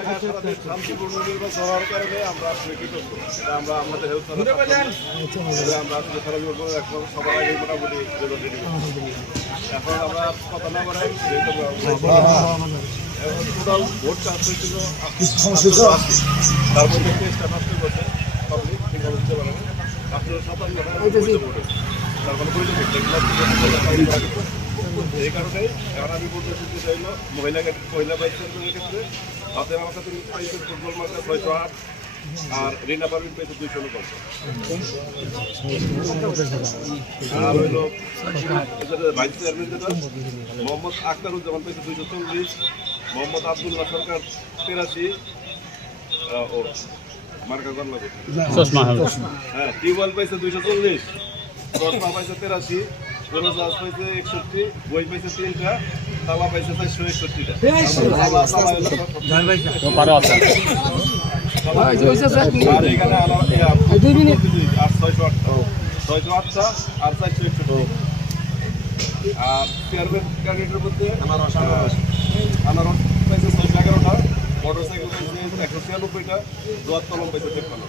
শান্তিপূর্ণ নির্বাচন হওয়ার কারণে আমরা আসলে কৃতজ্ঞ। এটা আমরা আমাদের হেলথ আমরা আসলে সারা জীবন করে রাখবো। সবার আগে মোটামুটি এখন আমরা কথা না বাড়াই টোটাল ভোট চান্স হয়েছিল তার মধ্যে চেষ্টা নষ্ট করছে পাবলিক ঠিক বলতে পারে না। আপনারা 57 ভোটে তার মানে বৈধ ভোট এই কারণে এখন আমি বলতে শুনতে চাইল মহিলা ভাইস চেয়ারম্যানের ক্ষেত্রে হাতে আমার কাছে পাইছে ফুটবল মার্কা 608 আর রিনা পারভিন পেয়েছে 249 আর হইল ভাইস চেয়ারম্যান যেটা মোহাম্মদ আখতারুজ্জামান পেয়েছে 240 মোহাম্মদ আব্দুল্লাহ সরকার 83 ও মার্কা কর লাগে হ্যাঁ টিউবওয়েল পাইছে 240 চশমা পাইছে 83 গোলজাহাজ পাইছে 61 বই পাইছে 3টা তালা পাইছে 461টা আর এখানে আর 608টা আর 461 আর চেয়ারম্যান ক্যান্ডিডেটের মধ্যে আমার পাইছে 611টা মোটরসাইকেল পাইছে 196টা দোয়াত কলম পাইছে 53টা